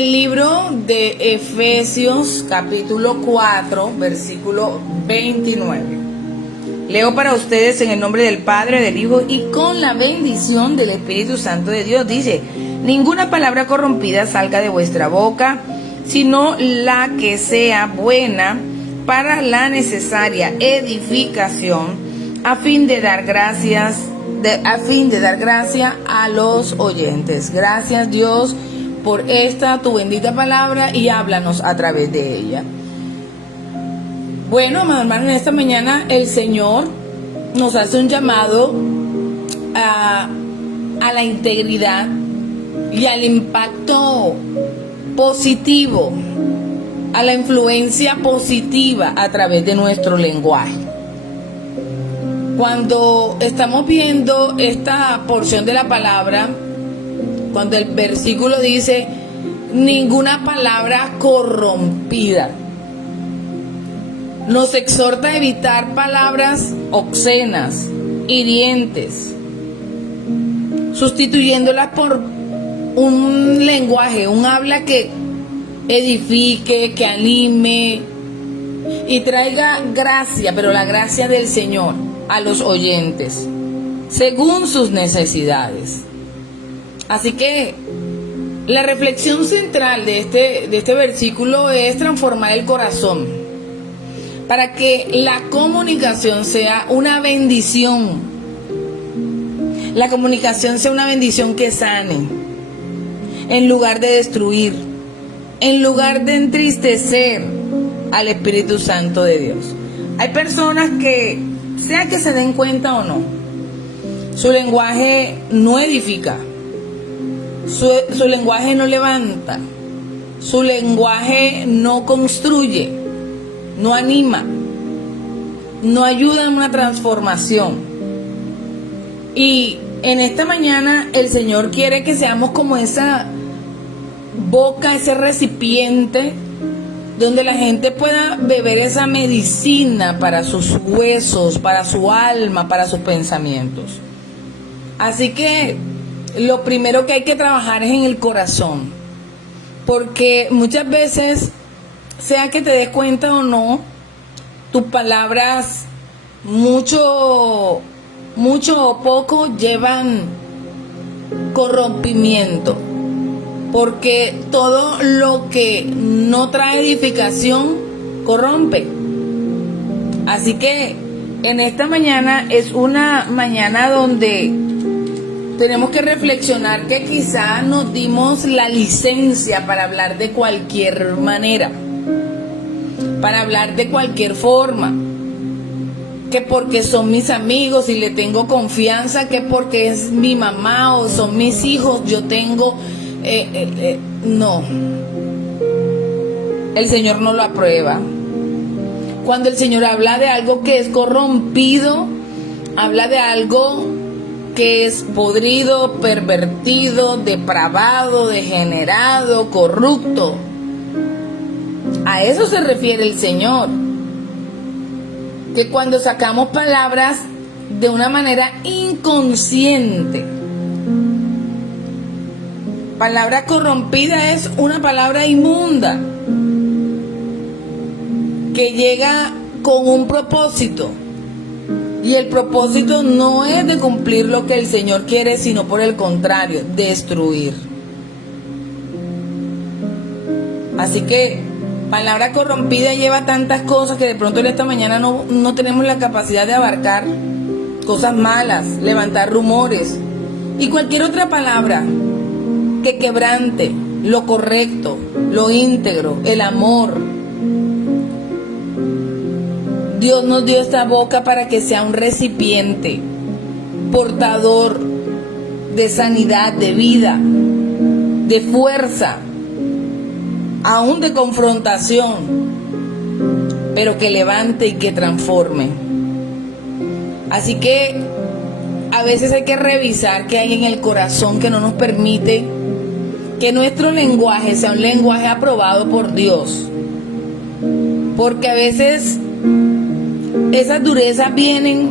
El libro de Efesios capítulo 4 versículo 29. Leo para ustedes en el nombre del Padre, del Hijo y con la bendición del Espíritu Santo de Dios. Dice: ninguna palabra corrompida salga de vuestra boca, sino la que sea buena para la necesaria edificación, a fin de dar gracia a los oyentes. Gracias, Dios, por esta tu bendita palabra, y háblanos a través de ella. Bueno, amados hermanos, en esta mañana el Señor nos hace un llamado a la integridad y al impacto positivo, a la influencia positiva a través de nuestro lenguaje. Cuando estamos viendo esta porción de la palabra, cuando el versículo dice ninguna palabra corrompida, nos exhorta a evitar palabras obscenas, hirientes, sustituyéndolas por un lenguaje, un habla que edifique, que anime y traiga gracia, pero la gracia del Señor a los oyentes, según sus necesidades. Así que la reflexión central de este versículo es transformar el corazón para que la comunicación sea una bendición. La comunicación sea una bendición que sane, en lugar de destruir, en lugar de entristecer al Espíritu Santo de Dios. Hay personas que, sea que se den cuenta o no, su lenguaje no edifica. Su lenguaje no levanta, su lenguaje no construye, no anima, no ayuda en una transformación. Y en esta mañana el Señor quiere que seamos como esa boca, ese recipiente donde la gente pueda beber esa medicina para sus huesos, para su alma, para sus pensamientos. Así que lo primero que hay que trabajar es en el corazón, porque muchas veces, sea que te des cuenta o no, tus palabras, mucho o poco, llevan corrompimiento, porque todo lo que no trae edificación corrompe. Así que en esta mañana es una mañana donde tenemos que reflexionar que quizá nos dimos la licencia para hablar de cualquier manera, para hablar de cualquier forma, que porque son mis amigos y le tengo confianza, que porque es mi mamá o son mis hijos, yo tengo... no, el Señor no lo aprueba. Cuando el Señor habla de algo que es corrompido, habla de algo que es podrido, pervertido, depravado, degenerado, corrupto. A eso se refiere el Señor. Que cuando sacamos palabras de una manera inconsciente, palabra corrompida es una palabra inmunda que llega con un propósito. Y el propósito no es de cumplir lo que el Señor quiere, sino por el contrario, destruir. Así que palabra corrompida lleva tantas cosas que de pronto en esta mañana no tenemos la capacidad de abarcar. Cosas malas, levantar rumores y cualquier otra palabra que quebrante lo correcto, lo íntegro, el amor. Dios nos dio esta boca para que sea un recipiente portador de sanidad, de vida, de fuerza, aún de confrontación, pero que levante y que transforme. Así que a veces hay que revisar qué hay en el corazón que no nos permite que nuestro lenguaje sea un lenguaje aprobado por Dios, porque a veces esas durezas vienen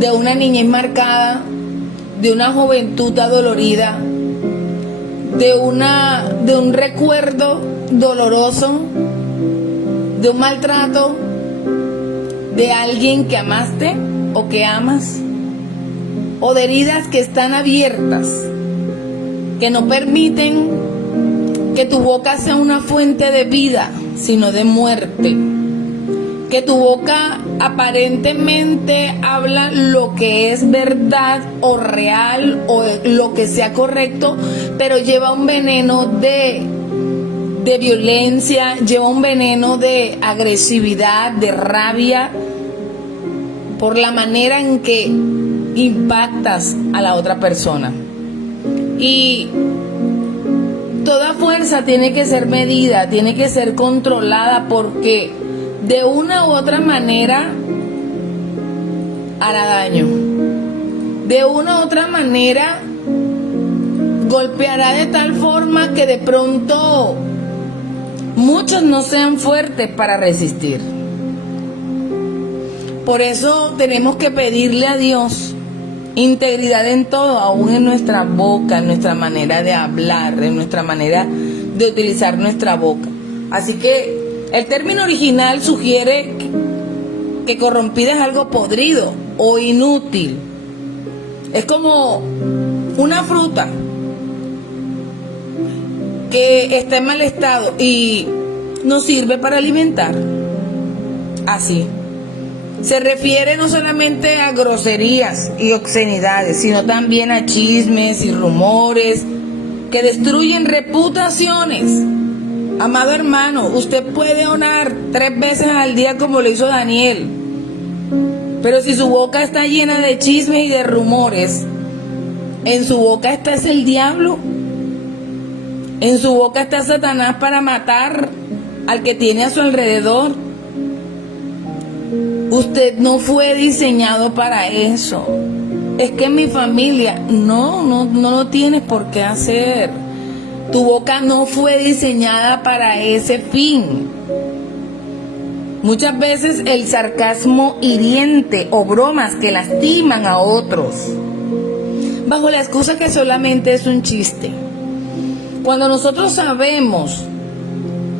de una niñez marcada, de una juventud adolorida, de un recuerdo doloroso, de un maltrato de alguien que amaste o que amas, o de heridas que están abiertas, que no permiten que tu boca sea una fuente de vida, sino de muerte. Que tu boca aparentemente habla lo que es verdad o real o lo que sea correcto, pero lleva un veneno de violencia, lleva un veneno de agresividad, de rabia, por la manera en que impactas a la otra persona. Y toda fuerza tiene que ser medida, tiene que ser controlada, porque de una u otra manera hará daño. De una u otra manera golpeará de tal forma que de pronto muchos no sean fuertes para resistir. Por eso tenemos que pedirle a Dios integridad en todo, aún en nuestra boca, en nuestra manera de hablar, en nuestra manera de utilizar nuestra boca. Así que el término original sugiere que corrompida es algo podrido o inútil. Es como una fruta que está en mal estado y no sirve para alimentar. Así. Se refiere no solamente a groserías y obscenidades, sino también a chismes y rumores que destruyen reputaciones. Amado hermano, usted puede orar 3 veces al día como lo hizo Daniel, pero si su boca está llena de chismes y de rumores, en su boca está el diablo. En su boca está Satanás para matar al que tiene a su alrededor. Usted no fue diseñado para eso. Es que en mi familia, no lo tienes por qué hacer. Tu boca no fue diseñada para ese fin. Muchas veces el sarcasmo hiriente o bromas que lastiman a otros, bajo la excusa que solamente es un chiste. Cuando nosotros sabemos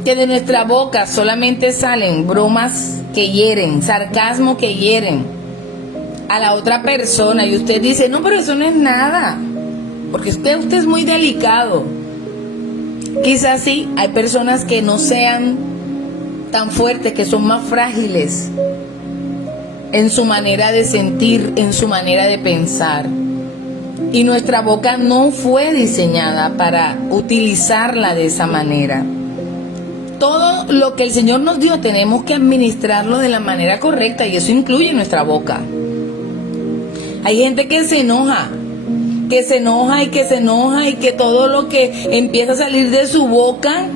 que de nuestra boca solamente salen bromas que hieren, sarcasmo que hieren a la otra persona, y usted dice, no, pero eso no es nada, porque usted es muy delicado. Quizás sí, hay personas que no sean tan fuertes, que son más frágiles en su manera de sentir, en su manera de pensar. Y nuestra boca no fue diseñada para utilizarla de esa manera. Todo lo que el Señor nos dio tenemos que administrarlo de la manera correcta, y eso incluye nuestra boca. Hay gente que se enoja y que todo lo que empieza a salir de su boca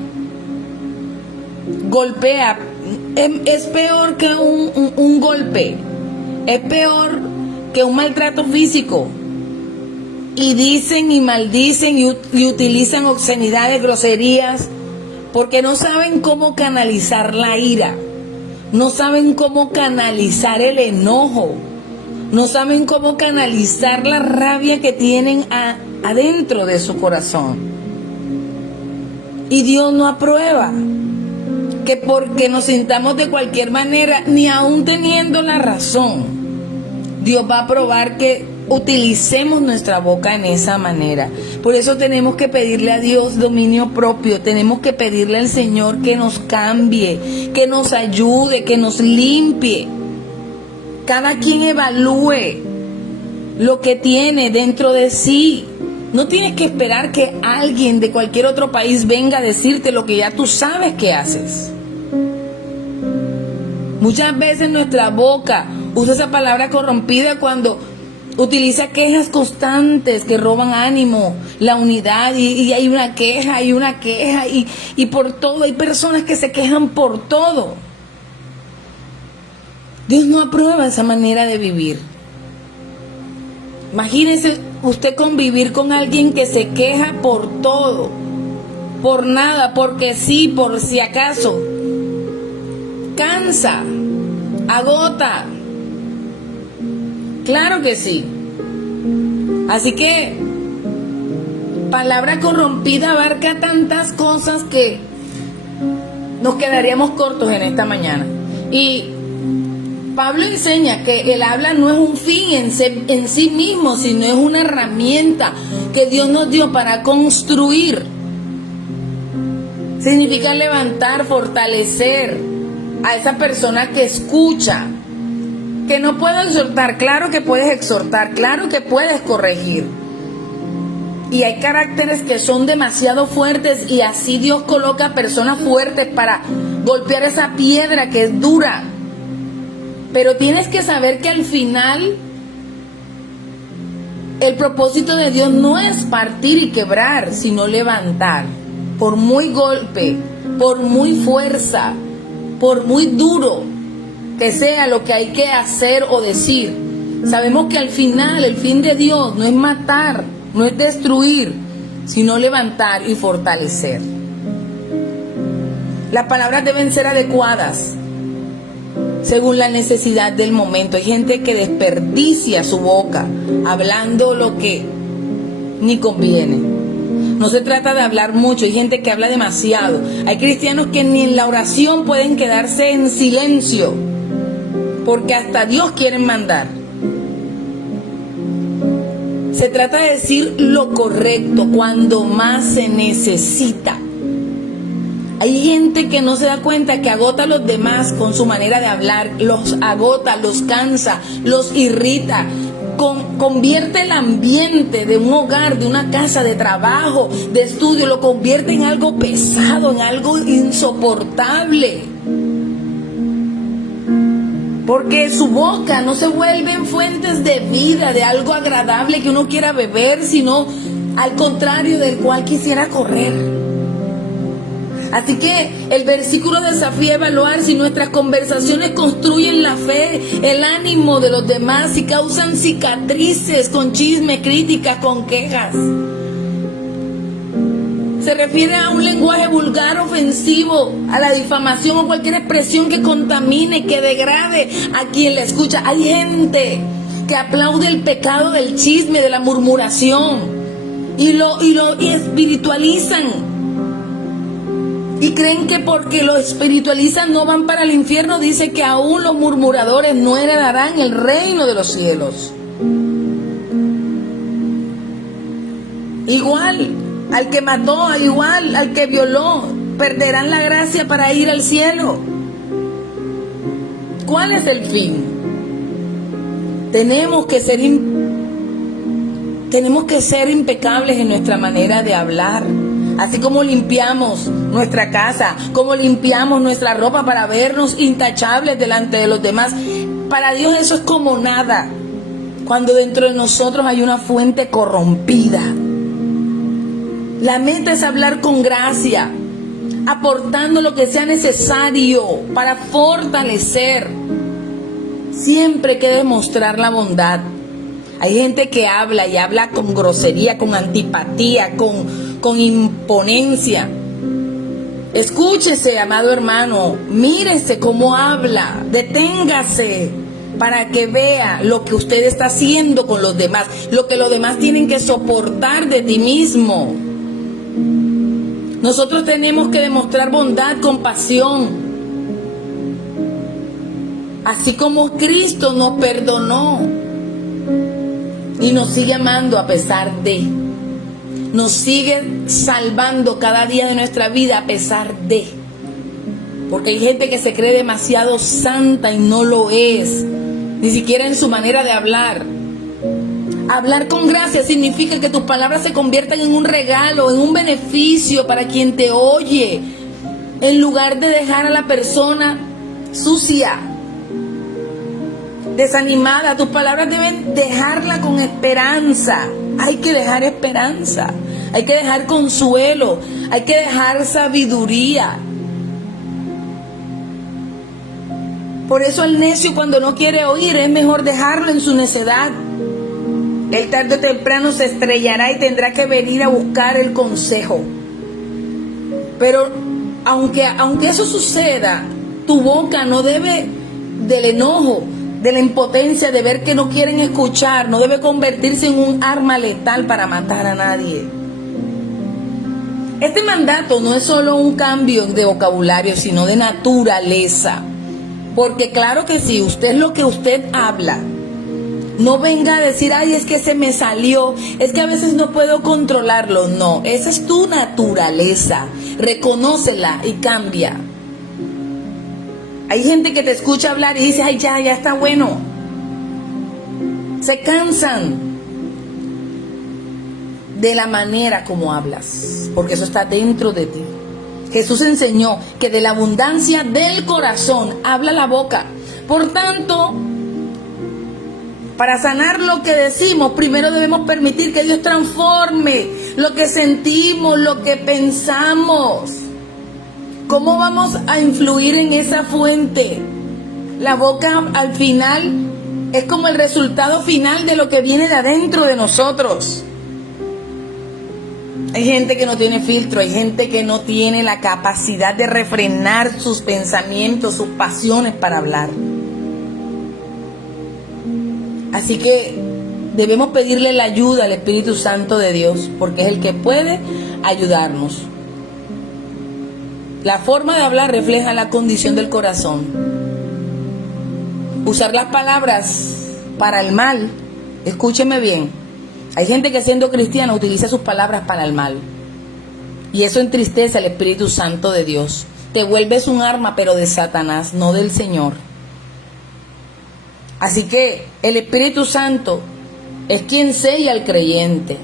golpea. Es peor que un golpe, es peor que un maltrato físico. Y dicen y maldicen y utilizan obscenidades, groserías, porque no saben cómo canalizar la ira, no saben cómo canalizar el enojo, no saben cómo canalizar la rabia que tienen adentro de su corazón. Y Dios no aprueba que porque nos sintamos de cualquier manera, ni aún teniendo la razón, Dios va a aprobar que utilicemos nuestra boca en esa manera. Por eso tenemos que pedirle a Dios dominio propio, tenemos que pedirle al Señor que nos cambie, que nos ayude, que nos limpie. Cada quien evalúe lo que tiene dentro de sí. No tienes que esperar que alguien de cualquier otro país venga a decirte lo que ya tú sabes que haces. Muchas veces nuestra boca usa esa palabra corrompida cuando utiliza quejas constantes que roban ánimo, la unidad, y hay una queja y por todo. Hay personas que se quejan por todo. Dios no aprueba esa manera de vivir. Imagínese usted convivir con alguien que se queja por todo, por nada, porque sí, por si acaso. Cansa, agota. Claro que sí. Así que palabra corrompida abarca tantas cosas que nos quedaríamos cortos en esta mañana. Y Pablo enseña que el habla no es un fin en sí mismo, sino es una herramienta que Dios nos dio para construir. Significa levantar, fortalecer a esa persona que escucha. Que no puedo exhortar, claro que puedes exhortar, claro que puedes corregir. Y hay caracteres que son demasiado fuertes y así Dios coloca personas fuertes para golpear esa piedra que es dura. Pero tienes que saber que al final el propósito de Dios no es partir y quebrar, sino levantar. Por muy golpe, por muy fuerza, por muy duro que sea lo que hay que hacer o decir, sabemos que al final el fin de Dios no es matar, no es destruir, sino levantar y fortalecer. Las palabras deben ser adecuadas según la necesidad del momento. Hay gente que desperdicia su boca hablando lo que ni conviene. No se trata de hablar mucho, hay gente que habla demasiado. Hay cristianos que ni en la oración pueden quedarse en silencio, porque hasta Dios quieren mandar. Se trata de decir lo correcto cuando más se necesita. Hay gente que no se da cuenta que agota a los demás con su manera de hablar, los agota, los cansa, los irrita, convierte el ambiente de un hogar, de una casa, de trabajo, de estudio, lo convierte en algo pesado, en algo insoportable. Porque su boca no se vuelven fuentes de vida, de algo agradable que uno quiera beber, sino al contrario del cual quisiera correr. Así que el versículo desafía a evaluar si nuestras conversaciones construyen la fe, el ánimo de los demás, si causan cicatrices con chisme, críticas, con quejas. Se refiere a un lenguaje vulgar, ofensivo, a la difamación o cualquier expresión que contamine, que degrade a quien la escucha. Hay gente que aplaude el pecado del chisme, de la murmuración y lo espiritualizan. Y creen que porque lo espiritualizan no van para el infierno. Dice que aún los murmuradores no heredarán el reino de los cielos. Igual al que mató, igual al que violó, perderán la gracia para ir al cielo. ¿Cuál es el fin? Tenemos que ser impecables en nuestra manera de hablar. Así como limpiamos nuestra casa, como limpiamos nuestra ropa para vernos intachables delante de los demás, para Dios eso es como nada, cuando dentro de nosotros hay una fuente corrompida. La meta es hablar con gracia, aportando lo que sea necesario para fortalecer. Siempre hay que demostrar la bondad. Hay gente que habla y habla con grosería, con antipatía, con imponencia. Escúchese, amado hermano, mírese cómo habla, deténgase para que vea lo que usted está haciendo con los demás, lo que los demás tienen que soportar de ti mismo. Nosotros tenemos que demostrar bondad, compasión, así como Cristo nos perdonó y nos sigue amando a pesar de. Nos sigue salvando cada día de nuestra vida a pesar de. Porque hay gente que se cree demasiado santa y no lo es, ni siquiera en su manera de hablar. Hablar con gracia significa que tus palabras se conviertan en un regalo, en un beneficio para quien te oye, en lugar de dejar a la persona sucia, desanimada. Tus palabras deben dejarla con esperanza. Hay que dejar esperanza, hay que dejar consuelo, hay que dejar sabiduría. Por eso el necio, cuando no quiere oír, es mejor dejarlo en su necedad. Él tarde o temprano se estrellará y tendrá que venir a buscar el consejo. Pero aunque eso suceda, tu boca no debe, del enojo, de la impotencia de ver que no quieren escuchar, no debe convertirse en un arma letal para matar a nadie. Este mandato no es solo un cambio de vocabulario, sino de naturaleza. Porque claro que sí, usted es lo que usted habla. No venga a decir, ay, es que se me salió, es que a veces no puedo controlarlo. No, esa es tu naturaleza. Reconócela y cambia. Hay gente que te escucha hablar y dice, ay, ya está bueno. Se cansan de la manera como hablas, porque eso está dentro de ti. Jesús enseñó que de la abundancia del corazón habla la boca. Por tanto, para sanar lo que decimos, primero debemos permitir que Dios transforme lo que sentimos, lo que pensamos. ¿Cómo vamos a influir en esa fuente? La boca al final es como el resultado final de lo que viene de adentro de nosotros. Hay gente que no tiene filtro, hay gente que no tiene la capacidad de refrenar sus pensamientos, sus pasiones para hablar. Así que debemos pedirle la ayuda al Espíritu Santo de Dios, porque es el que puede ayudarnos. La forma de hablar refleja la condición del corazón. Usar las palabras para el mal, escúcheme bien. Hay gente que siendo cristiana utiliza sus palabras para el mal. Y eso entristece al Espíritu Santo de Dios. Te vuelves un arma, pero de Satanás, no del Señor. Así que el Espíritu Santo es quien sella al creyente.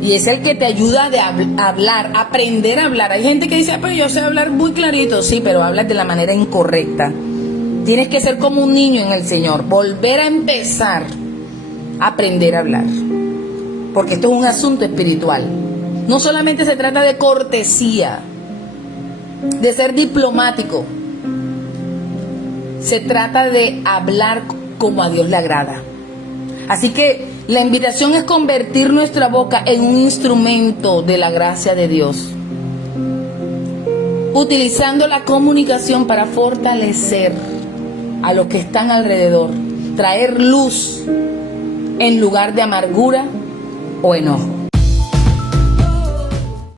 Y es el que te ayuda a hablar, a aprender a hablar. Hay gente que dice, pero yo sé hablar muy clarito. Sí, pero hablas de la manera incorrecta. Tienes que ser como un niño en el Señor. Volver a empezar a aprender a hablar. Porque esto es un asunto espiritual. No solamente se trata de cortesía, de ser diplomático. Se trata de hablar como a Dios le agrada. Así que la invitación es convertir nuestra boca en un instrumento de la gracia de Dios, utilizando la comunicación para fortalecer a los que están alrededor, traer luz en lugar de amargura o enojo.